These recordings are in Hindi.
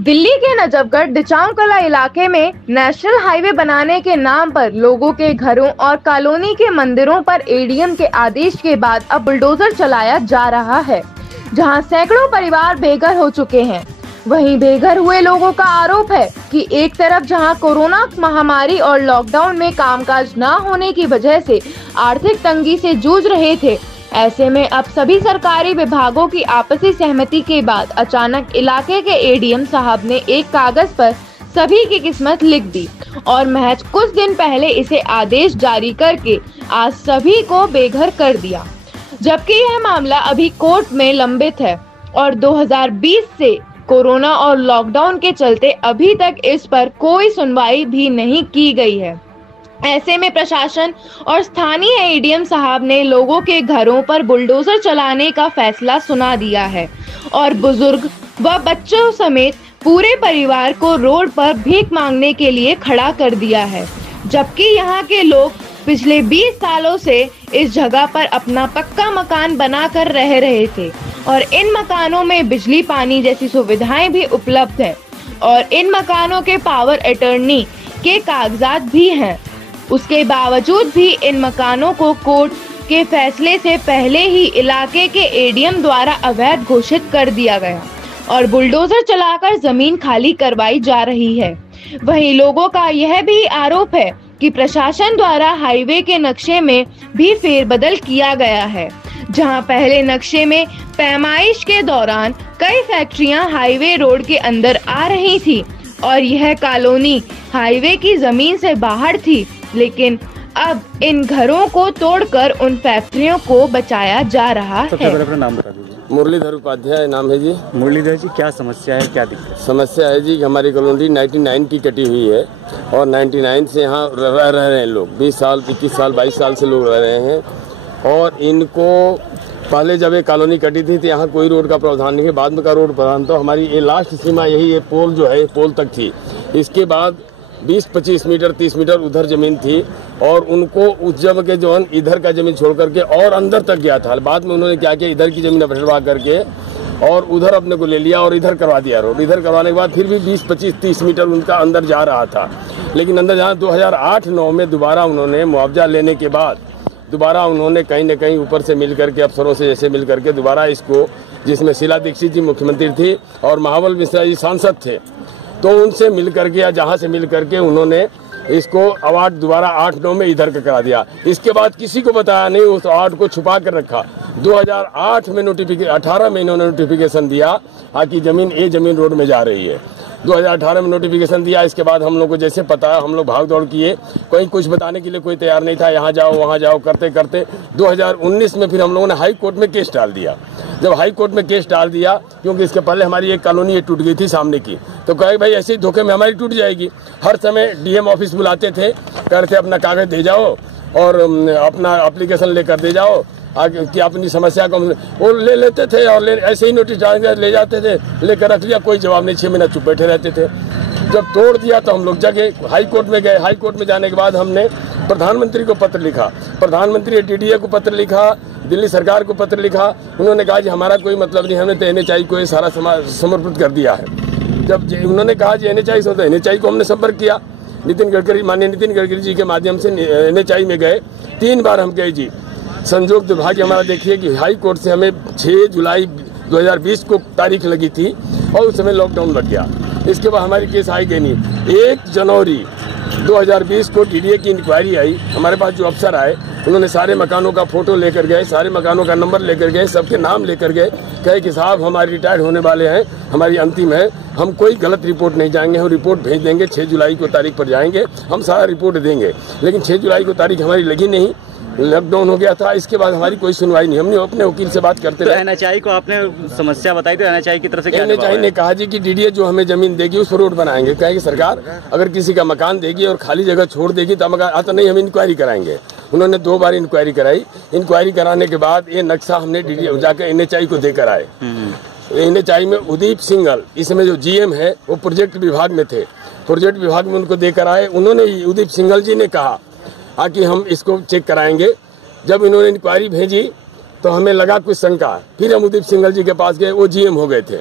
दिल्ली के नजफगढ़ डिचांग कला इलाके में नेशनल हाईवे बनाने के नाम पर लोगों के घरों और कॉलोनी के मंदिरों पर एडीएम के आदेश के बाद अब बुलडोजर चलाया जा रहा है, जहां सैकड़ों परिवार बेघर हो चुके हैं। वहीं बेघर हुए लोगों का आरोप है कि एक तरफ जहां कोरोना महामारी और लॉकडाउन में कामकाज न होने की वजह से आर्थिक तंगी से जूझ रहे थे, ऐसे में अब सभी सरकारी विभागों की आपसी सहमति के बाद अचानक इलाके के एडीएम साहब ने एक कागज पर सभी की किस्मत लिख दी और महज कुछ दिन पहले इसे आदेश जारी करके आज सभी को बेघर कर दिया। जबकि यह मामला अभी कोर्ट में लंबित है और 2020 से कोरोना और लॉकडाउन के चलते अभी तक इस पर कोई सुनवाई भी नहीं की गई है। ऐसे में प्रशासन और स्थानीय एडीएम साहब ने लोगों के घरों पर बुलडोजर चलाने का फैसला सुना दिया है और बुजुर्ग व बच्चों समेत पूरे परिवार को रोड पर भीख मांगने के लिए खड़ा कर दिया है। जबकि यहाँ के लोग पिछले 20 सालों से इस जगह पर अपना पक्का मकान बनाकर रह रहे थे और इन मकानों में बिजली पानी जैसी सुविधाएं भी उपलब्ध है और इन मकानों के पावर अटॉर्नी के कागजात भी हैं। उसके बावजूद भी इन मकानों को कोर्ट के फैसले से पहले ही इलाके के एडीएम द्वारा अवैध घोषित कर दिया गया और बुलडोजर चलाकर जमीन खाली करवाई जा रही है। वहीं लोगों का यह भी आरोप है कि प्रशासन द्वारा हाईवे के नक्शे में भी फेरबदल किया गया है, जहां पहले नक्शे में पैमाइश के दौरान कई फैक्ट्रियां हाईवे रोड के अंदर आ रही थी और यह कॉलोनी हाईवे की जमीन से बाहर थी, लेकिन अब इन घरों को तोड़कर उन फैक्ट्रियों को बचाया जा रहा है। सबसे पहले अपना नाम बता दीजिए। मुरलीधर उपाध्याय नाम है जी। मुरलीधर जी, क्या समस्या है, क्या दिक्कत है? समस्या है जी कि हमारी कॉलोनी 99 की कटी हुई है और 99 से यहाँ रह रहे हैं लोग। 20 साल 21 साल 22 साल से लोग रह रहे हैं और इनको पहले जब ये कॉलोनी कटी थी तो यहाँ कोई रोड का प्रावधान नहीं है। बाद में का रोड प्रावधान तो हमारी ये लास्ट सीमा यही ये पोल जो है पोल तक थी। इसके बाद 20-25 मीटर 30 मीटर उधर जमीन थी और उनको उस जगह के जो इधर का जमीन छोड़ करके और अंदर तक गया था। बाद में उन्होंने क्या किया, इधर की जमीन बंटवा करके और उधर अपने को ले लिया और इधर करवा दिया रोड। इधर करवाने के बाद फिर भी 20-25-30 मीटर उनका अंदर जा रहा था, लेकिन अंदर जहाँ 2008-9 में दोबारा उन्होंने मुआवजा लेने के बाद दोबारा उन्होंने कहीं न कहीं ऊपर से मिल करके अफसरों से जैसे मिल करके दोबारा इसको, जिसमें शीला दीक्षित जी मुख्यमंत्री थी और महाबल मिश्रा जी सांसद थे, तो उनसे मिल करके या जहां से मिल करके उन्होंने इसको अवार्ड दोबारा 8-9 में इधर का करा दिया। इसके बाद किसी को बताया नहीं, उस अवार्ड को छुपा कर रखा। 2008 में 18 में इन्होंने नोटिफिकेशन दिया कि जमीन रोड में जा रही है। 2018 में नोटिफिकेशन दिया। इसके बाद हम लोग को जैसे पता है, हम लोग भाग दौड़ किए, कोई कुछ बताने के लिए कोई तैयार नहीं था। यहाँ जाओ वहाँ जाओ करते करते 2019 में फिर हम लोगों ने हाई कोर्ट में केस डाल दिया। जब हाई कोर्ट में केस डाल दिया, क्योंकि इसके पहले हमारी एक कॉलोनी टूट गई थी सामने की, तो कहे भाई ऐसे ही धोखे में हमारी टूट जाएगी। हर समय डीएम ऑफिस बुलाते थे, कहते अपना कागज दे जाओ और अपना एप्लीकेशन लेकर दे जाओ कि अपनी समस्या को वो ले लेते थे और ऐसे ही नोटिस डाल ले जाते थे, लेकर रख लिया, कोई जवाब नहीं। 6 महीना चुप बैठे रहते थे। जब तोड़ दिया तो हम लोग जगे, हाई कोर्ट में गए। हाई कोर्ट में जाने के बाद हमने प्रधानमंत्री को पत्र लिखा, प्रधानमंत्री टीडीए को पत्र लिखा, दिल्ली सरकार को पत्र लिखा। उन्होंने कहा कि हमारा कोई मतलब नहीं, हमने तो एनएचआई को ये सारा समर्पित कर दिया है। जब उन्होंने कहा कि एनएचआई से, तो एनएचआई को हमने संपर्क किया। माननीय नितिन गडकरी जी के माध्यम से एनएचआई में गए। 3 बार हम गए जी। संजोग दुर्भाग्य हमारा देखिए कि हाई कोर्ट से हमें 6 जुलाई 2020 को तारीख लगी थी और उस समय लॉकडाउन लग गया। इसके बाद हमारी केस आई गई नहीं। 1 जनवरी 2020 को टीडीए की इंक्वायरी आई। हमारे पास जो अफसर आए, उन्होंने सारे मकानों का फोटो लेकर गए, सारे मकानों का नंबर लेकर गए, सबके नाम लेकर गए। कहे कि साहब हमारे रिटायर्ड होने वाले हैं, हमारी अंतिम है, हम कोई गलत रिपोर्ट नहीं जाएंगे, हम रिपोर्ट भेज देंगे। 6 जुलाई को तारीख पर जाएंगे, हम सारा रिपोर्ट देंगे। लेकिन 6 जुलाई को तारीख हमारी लगी नहीं, लॉकडाउन हो गया था। इसके बाद हमारी कोई सुनवाई नहीं। हमने अपने वकील से बात करते रहे। एनएचआई को आपने समस्या बताई तो एनएचआई की तरफ से क्या? एनएचआई ने कहा जी कि डीडीए जो हमें जमीन देगी उस पर रोड बनाएंगे। कहेगी सरकार अगर किसी का मकान देगी और खाली जगह छोड़ देगी तो मकान तो नहीं, हम इंक्वायरी कराएंगे। उन्होंने 2 बार इंक्वायरी कराई। इंक्वायरी कराने के बाद ये नक्शा हमने डीडीए जाकर एनएचआई को देकर आए। एनएचआई में उदीप सिंघल, इसमें जो जीएम है वो प्रोजेक्ट विभाग में थे, प्रोजेक्ट विभाग में उनको देकर आए। उन्होंने उदीप सिंघल जी ने कहा कि हम इसको चेक कराएंगे। जब इन्होंने इंक्वायरी भेजी तो हमें लगा कुछ शंका। फिर हम उदीप सिंघल जी के पास गए, वो जीएम हो गए थे।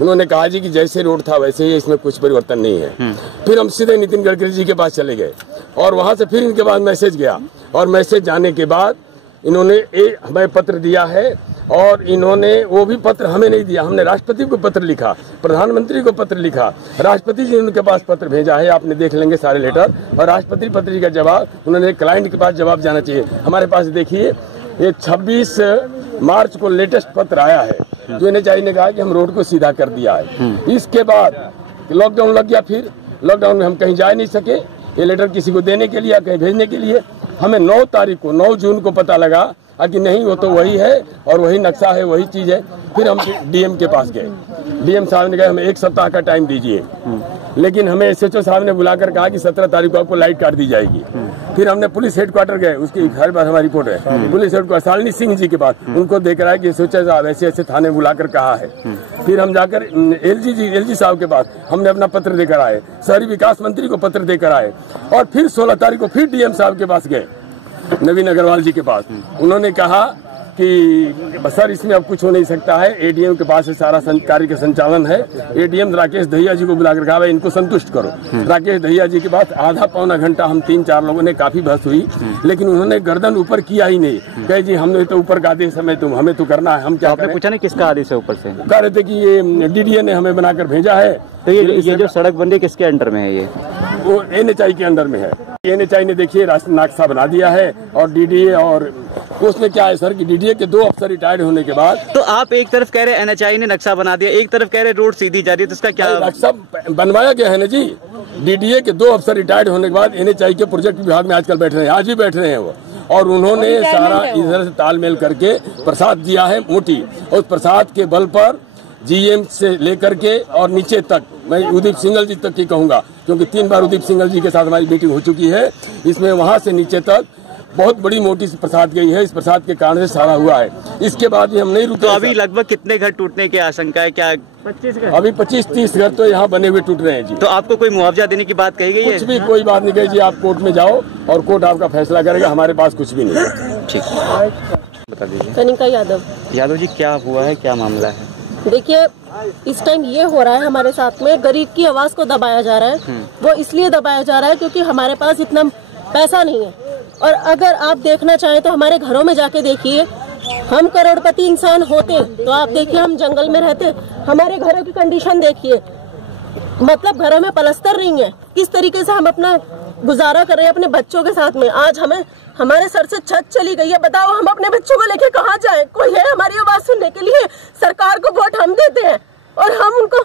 उन्होंने कहा जी कि जैसे रोड था वैसे ही, इसमें कुछ परिवर्तन नहीं है। फिर हम सीधे नितिन गडकरी जी के पास चले गए और वहां से फिर इनके पास मैसेज गया, और मैसेज जाने के बाद इन्होंने हमें पत्र दिया है, और इन्होंने वो भी पत्र हमें नहीं दिया, हमने राष्ट्रपति को पत्र लिखा, प्रधानमंत्री को पत्र लिखा, राष्ट्रपति जी ने उनके पास पत्र भेजा है, आपने देख लेंगे सारे लेटर, और राष्ट्रपति पत्र का जवाब उन्होंने क्लाइंट के पास जवाब जाना चाहिए। हमारे पास देखिए ये 26 मार्च को लेटेस्ट पत्र आया है, जो NHAI ने कहा कि हम रोड को सीधा कर दिया है। इसके बाद लॉकडाउन लग गया, फिर लॉकडाउन में हम कहीं जा नहीं सके, ये लेटर किसी को देने के लिए या कहीं भेजने के लिए। हमें 9 जून को पता लगा कि नहीं, वो तो वही है और वही नक्शा है, वही चीज है। फिर हम डीएम के पास गए, डीएम साहब ने कहा हमें 1 सप्ताह का टाइम दीजिए, लेकिन हमें SHO साहब ने बुलाकर कहा कि 17 तारीख को आपको लाइट काट दी जाएगी। फिर हमने पुलिस हेडक्वार्टर गए, उसकी हर बार हमारी रिपोर्ट है, पुलिस हेडक्वार्टर शालिनी सिंह जी के पास, उनको देकर आए कि SHO साहब ऐसे थाने बुलाकर कहा है। फिर हम जाकर LG साहब के पास हमने अपना पत्र देकर आए, शहरी विकास मंत्री को पत्र देकर आए, और फिर 16 तारीख को फिर डीएम साहब के पास गए, नवीन अग्रवाल जी के पास। उन्होंने कहा कि सर इसमें अब कुछ हो नहीं सकता है, ADM के पास सारा कार्य का संचालन है। ADM राकेश दहिया जी को बुलाकर कहा भाई इनको संतुष्ट करो। राकेश दहिया जी के पास आधा पौना घंटा हम 3-4 लोगों ने काफी बहस हुई, लेकिन उन्होंने गर्दन ऊपर किया ही नहीं। कहे जी हमने तो ऊपर का आदेश हमें तो करना है, हम क्या आपने पूछा नहीं किसका आदेश है ऊपर से? कह रहे थे कि ये DDA ने हमें बनाकर भेजा है। तो ये जो सड़क बन रही है किसके अंडर में है? ये वो NHAI के अंडर में है। NHAI ने देखिए राष्ट्रीय नक्शा बना दिया है, और DDA, और उसमें क्या है सर कि DDA के 2 अफसर रिटायर्ड होने के बाद। तो आप एक तरफ कह रहे हैं NHAI ने नक्शा बना दिया, एक तरफ कह रहे रोड सीधी जा रही है, तो इसका क्या? नक्शा बनवाया गया है ना जी। DDA के 2 अफसर रिटायर्ड होने के बाद NHAI के प्रोजेक्ट विभाग में आजकल बैठ रहे हैं, आज भी बैठ रहे हैं वो, और उन्होंने सारा इधर से तालमेल करके प्रसाद दिया है मोटी। उस प्रसाद के बल पर GM से लेकर के और नीचे तक, मैं उदीप सिंघल जी तक की कहूंगा, क्योंकि 3 बार उदीप सिंघल जी के साथ हमारी मीटिंग हो चुकी है, इसमें वहां से नीचे तक बहुत बड़ी मोटी प्रसाद गई है। इस प्रसाद के कारण से सारा हुआ है। इसके बाद भी हम नहीं रुके। तो अभी लगभग कितने घर टूटने की आशंका है? क्या 25 घर? अभी 25-30 घर तो यहाँ बने हुए टूट रहे हैं जी। तो आपको कोई मुआवजा देने की बात कही गई है? कुछ भी कोई बात नहीं कही जी, आप कोर्ट में जाओ और कोर्ट आपका फैसला करेगा, हमारे पास कुछ भी नहीं है। ठीक, बता दीजिए। कनिका यादव जी, क्या हुआ है, क्या मामला है? देखिए, इस टाइम ये हो रहा है हमारे साथ में, गरीब की आवाज को दबाया जा रहा है। वो इसलिए दबाया जा रहा है क्योंकि हमारे पास इतना पैसा नहीं है। और अगर आप देखना चाहें तो हमारे घरों में जाके देखिए, हम करोड़पति इंसान होते तो आप देखिए हम जंगल में रहते। हमारे घरों की कंडीशन देखिए, मतलब घरों में पलस्तर नहीं है, किस तरीके से हम अपना गुजारा कर रहे हैं अपने बच्चों के साथ में। आज हमें हमारे सर से छत चली गई है, बताओ हम अपने बच्चों को लेके कहाँ जाएं? कोई है हमारी आवाज सुनने के लिए? सरकार को वोट हम देते हैं और हम उनको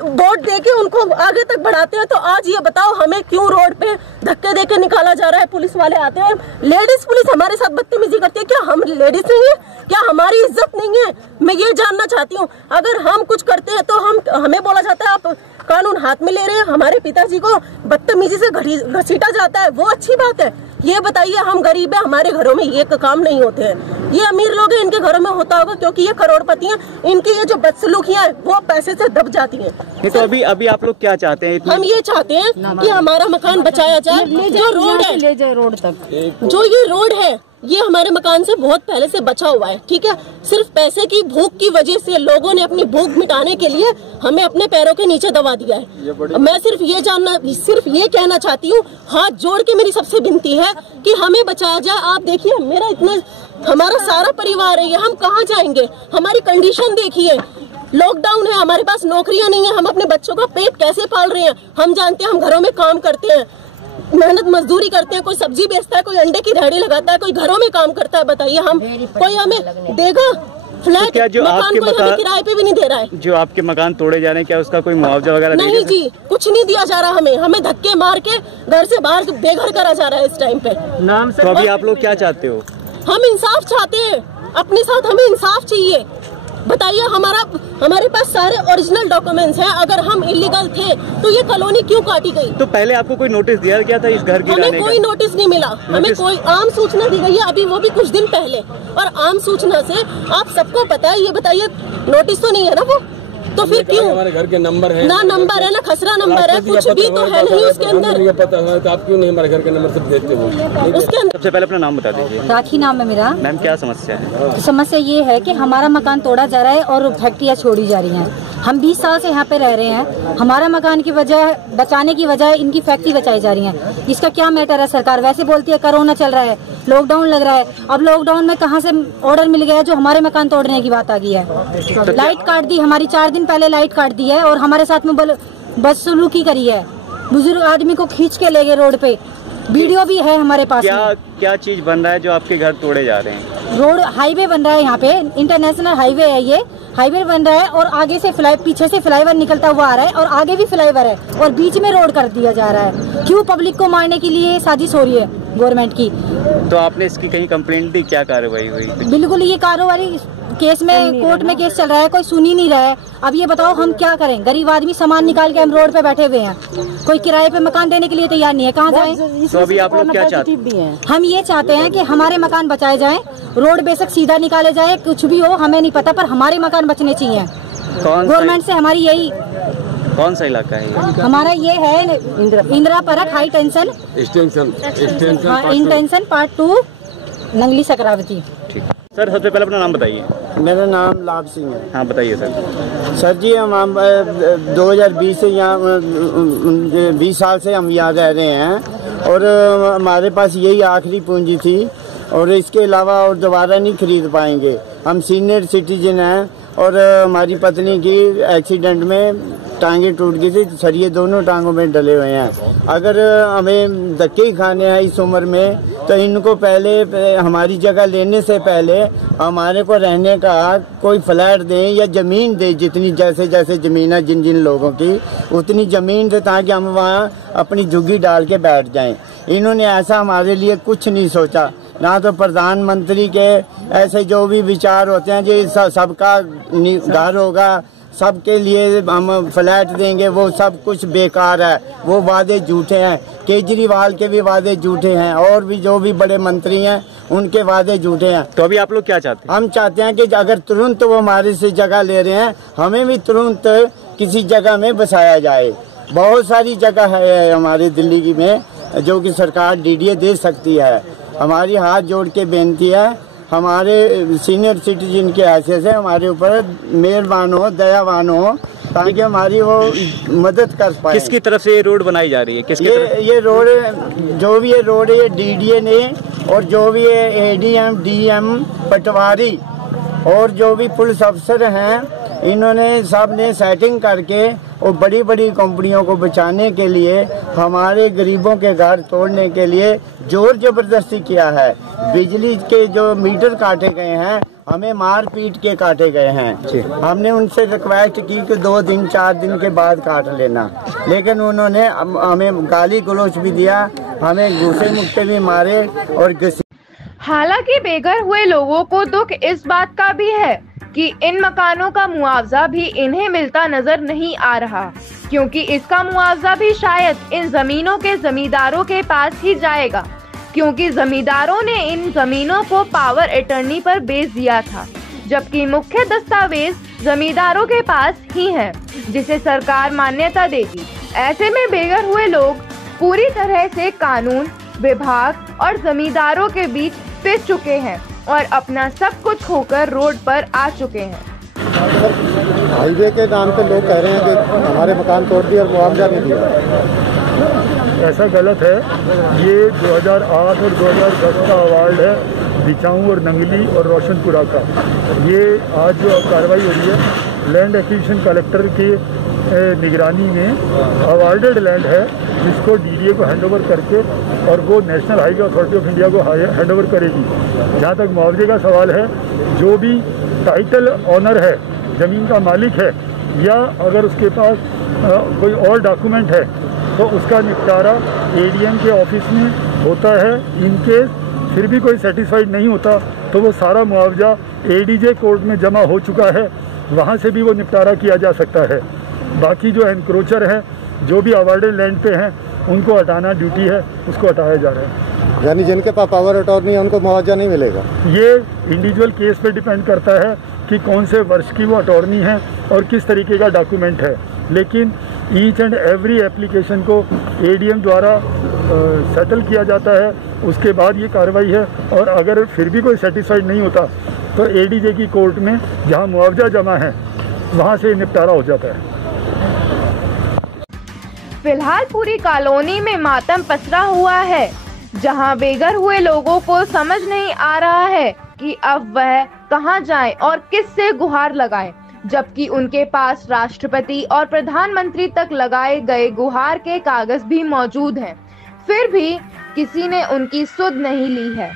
वोट देके उनको आगे तक बढ़ाते हैं। तो आज ये बताओ हमें क्यों रोड पे धक्के देके निकाला जा रहा है? पुलिस वाले आते हैं, लेडीज पुलिस हमारे साथ बदतमीजी करती है। क्या हम लेडीज नहीं है? क्या हमारी इज्जत नहीं है? मैं ये जानना चाहती हूँ। अगर हम कुछ करते हैं तो हमें बोला जाता है आप कानून हाथ में ले रहे हैं। हमारे पिताजी को बदतमीजी से घसीटा जाता है, वो अच्छी बात है? ये बताइए, हम गरीब है, हमारे घरों में ये काम नहीं होते हैं। ये अमीर लोग हैं, इनके घरों में होता होगा क्योंकि ये करोड़पति हैं। इनकी ये जो बदसलूकियां हैं वो पैसे से दब जाती हैं। तो अभी आप लोग क्या चाहते हैं? हम ये चाहते हैं कि हमारा मकान बचाया जाए। जो रोड है, ले जाए रोड तक, जो ये रोड है ये हमारे मकान से बहुत पहले से बचा हुआ है, ठीक है। सिर्फ पैसे की भूख की वजह से लोगों ने अपनी भूख मिटाने के लिए हमें अपने पैरों के नीचे दबा दिया है। मैं सिर्फ ये कहना चाहती हूँ, हाथ जोड़ के मेरी सबसे विनती है कि हमें बचाया जाए। आप देखिए हमारा सारा परिवार है, हम कहाँ जाएंगे? हमारी कंडीशन देखिए, लॉकडाउन है, हमारे पास नौकरियां नहीं है, हम अपने बच्चों का पेट कैसे पाल रहे हैं? हम जानते हैं, हम घरों में काम करते हैं, मेहनत मजदूरी करते हैं, कोई सब्जी बेचता है, कोई अंडे की रेहड़ी लगाता है, कोई घरों में काम करता है। बताइए हम कोई हमें देगा फ्लैट? तो क्या जो आपके मकान किराए पे भी नहीं दे रहा है? जो आपके मकान तोड़े जा रहे हैं, क्या उसका कोई मुआवजा वगैरह? नहीं जी, कुछ नहीं दिया जा रहा। हमें धक्के मार के घर से बाहर बेघर करा जा रहा है इस टाइम पे। तो अभी आप लोग क्या चाहते हो? हम इंसाफ चाहते हैं, अपने साथ हमें इंसाफ चाहिए। बताइए, हमारे पास सारे ओरिजिनल डॉक्यूमेंट्स हैं। अगर हम इलीगल थे तो ये कॉलोनी क्यों काटी गई? तो पहले आपको कोई नोटिस दिया गया था इस घर गिराने का? हमें कोई नोटिस नहीं मिला। हमें कोई आम सूचना दी गई है, अभी वो भी कुछ दिन पहले। और आम सूचना से आप सबको पता है, ये बताइए नोटिस तो नहीं है ना वो? तो फिर क्यों? हमारे घर के नंबर है ना, नंबर है ना, खसरा नंबर है, कुछ भी तो है नहीं उसके अंदर। पता है तो आप क्यों नहीं हमारे घर के नंबर सब देते हो? उसके अंदर सबसे पहले अपना नाम बता दीजिए। राखी नाम है मेरा। मैम क्या समस्या है? तो समस्या ये है कि हमारा मकान तोड़ा जा रहा है और फैक्ट्रियाँ छोड़ी जा रही हैं। हम 20 साल से यहाँ पे रह रहे हैं। हमारा मकान की वजह बचाने की वजह इनकी फैक्ट्री बचाई जा रही है। इसका क्या मैटर है? सरकार वैसे बोलती है कोरोना चल रहा है, लॉकडाउन लग रहा है। अब लॉकडाउन में कहाँ से ऑर्डर मिल गया जो हमारे मकान तोड़ने की बात आ गई है। लाइट काट दी हमारी, 4 दिन पहले लाइट काट दी है और हमारे साथ में बदसलूकी करी है। बुजुर्ग आदमी को खींच के ले गए रोड पे, वीडियो भी है हमारे पास। क्या चीज बन रहा है जो आपके घर तोड़े जा रहे हैं? रोड हाईवे बन रहा है, यहाँ पे इंटरनेशनल हाईवे है, ये हाईवे बन रहा है और आगे से पीछे से फ्लाईओवर निकलता हुआ आ रहा है और आगे भी फ्लाईओवर है और बीच में रोड कर दिया जा रहा है। क्यों? पब्लिक को मारने के लिए साजिश हो रही है गवर्नमेंट की। तो आपने इसकी कहीं कंप्लेंट दी? क्या कार्रवाई हुई? बिल्कुल, ये कार्रवाई केस में कोर्ट में केस चल रहा है, कोई सुन ही नहीं रहा है। अब ये बताओ हम क्या करें? गरीब आदमी सामान निकाल के हम रोड पे बैठे हुए हैं, कोई किराए पे मकान देने के लिए तैयार नहीं है, कहाँ जाएं? तो अभी आप लोग क्या चाहते हैं? हम ये चाहते हैं कि हमारे मकान बचाए जाएं, रोड बेशक सीधा निकाले जाए, कुछ भी हो हमें नहीं पता, पर हमारे मकान बचने चाहिए। गवर्नमेंट से हमारी यही। कौन सा इलाका है? हमारा ये है Indira park high tension intention part 2 Nangli Sakrawati. ठीक सर, सबसे पहले अपना नाम बताइए। मेरा नाम लाभ सिंह है। हाँ बताइए सर। सर जी, हम 2020 से यहाँ 20 साल से हम यहाँ रह रहे हैं और हमारे पास यही आखिरी पूंजी थी और इसके अलावा और दोबारा नहीं खरीद पाएंगे। हम सीनियर सिटीजन हैं और हमारी पत्नी की एक्सीडेंट में टांगे टूट गई थी, सरिये दोनों टांगों में डले हुए हैं। अगर हमें धक्के ही खाने हैं इस उम्र में तो इनको पहले हमारी जगह लेने से पहले हमारे को रहने का कोई फ्लैट दें या ज़मीन दें, जितनी जैसे ज़मीन है जिन जिन लोगों की उतनी ज़मीन दें ताकि हम वहाँ अपनी झुग्गी डाल के बैठ जाएं। इन्होंने ऐसा हमारे लिए कुछ नहीं सोचा, ना तो प्रधानमंत्री के ऐसे जो भी विचार होते हैं जी सबका घर होगा, सबके लिए हम फ्लैट देंगे, वो सब कुछ बेकार है। वो वादे झूठे हैं। केजरीवाल के भी वादे झूठे हैं और भी जो भी बड़े मंत्री हैं उनके वादे झूठे हैं। तो अभी आप लोग क्या चाहते हैं? हम चाहते हैं कि अगर तुरंत वो हमारे से जगह ले रहे हैं, हमें भी तुरंत किसी जगह में बसाया जाए। बहुत सारी जगह है हमारे दिल्ली में जो कि सरकार डीडीए दे सकती है। हमारी हाथ जोड़ के बेनती है, हमारे सीनियर सिटीजन के हैसियत से हमारे ऊपर मेहरबान हो, दयावान हो, ताकि हमारी वो मदद कर पाए। किसकी तरफ से ये रोड बनाई जा रही है? किसकी तरफ? ये रोड जो भी ये रोड है ये डीडीए ने और जो भी ये एडीएम डीएम पटवारी और जो भी पुलिस अफसर हैं इन्होंने सब ने सेटिंग करके और बड़ी बड़ी कंपनियों को बचाने के लिए हमारे गरीबों के घर तोड़ने के लिए जोर जबरदस्ती किया है। बिजली के जो मीटर काटे गए हैं हमें मार पीट के काटे गए हैं। हमने उनसे रिक्वेस्ट की कि 2 दिन 4 दिन के बाद काट लेना, लेकिन उन्होंने हमें गाली गलौज भी दिया, हमें घूसे मुक्के भी मारे और हालांकि बेघर हुए लोगों को दुख इस बात का भी है कि इन मकानों का मुआवजा भी इन्हें मिलता नजर नहीं आ रहा, क्योंकि इसका मुआवजा भी शायद इन जमीनों के जमींदारों के पास ही जाएगा, क्योंकि जमींदारों ने इन जमीनों को पावर अटॉर्नी पर बेच दिया था, जबकि मुख्य दस्तावेज जमींदारों के पास ही है जिसे सरकार मान्यता देगी। ऐसे में बेघर हुए लोग पूरी तरह से कानून विभाग और जमींदारों के बीच पिस चुके हैं और अपना सब कुछ खोकर रोड पर आ चुके हैं। हाईवे के नाम पे लोग कह रहे हैं कि हमारे मकान तोड़ दिए और मुआवजा नहीं दिया। ऐसा गलत है। ये 2008 और 2010 का अवार्ड है बिचाऊ और नंगली और रोशनपुरा का। ये आज जो कार्रवाई हो रही है लैंड एक्विजिशन कलेक्टर की निगरानी में अवार्डेड लैंड है, जिसको डीडीए को हैंडओवर करके और वो national highway authority of India को हैंडओवर करेगी। जहाँ तक मुआवजे का सवाल है, जो भी टाइटल ऑनर है, ज़मीन का मालिक है, या अगर उसके पास कोई और डॉक्यूमेंट है तो उसका निपटारा एडीएम के ऑफिस में होता है। इनकेस फिर भी कोई सेटिस्फाइड नहीं होता तो वो सारा मुआवजा एडीजे कोर्ट में जमा हो चुका है, वहाँ से भी वो निपटारा किया जा सकता है। बाकी जो एनक्रोचर हैं, जो भी अवार्डेड लैंड पे हैं, उनको हटाना ड्यूटी है, उसको हटाया जा रहा है। यानी जिनके पास पावर अटॉर्नी है उनको मुआवजा नहीं मिलेगा। ये इंडिविजुअल केस पे डिपेंड करता है कि कौन से वर्ष की वो अटॉर्नी है और किस तरीके का डॉक्यूमेंट है, लेकिन ईच एंड एवरी एप्लीकेशन को एडीएम द्वारा सेटल किया जाता है। उसके बाद ये कार्रवाई है, और अगर फिर भी कोई सेटिस्फाइड नहीं होता तो एडीजे की कोर्ट में जहां मुआवजा जमा है वहां से निपटारा हो जाता है। फिलहाल पूरी कॉलोनी में मातम पसरा हुआ है, जहां बेघर हुए लोगों को समझ नहीं आ रहा है कि अब वह कहां जाएं और किससे गुहार लगाएं, जबकि उनके पास राष्ट्रपति और प्रधानमंत्री तक लगाए गए गुहार के कागज भी मौजूद हैं। फिर भी किसी ने उनकी सुध नहीं ली है।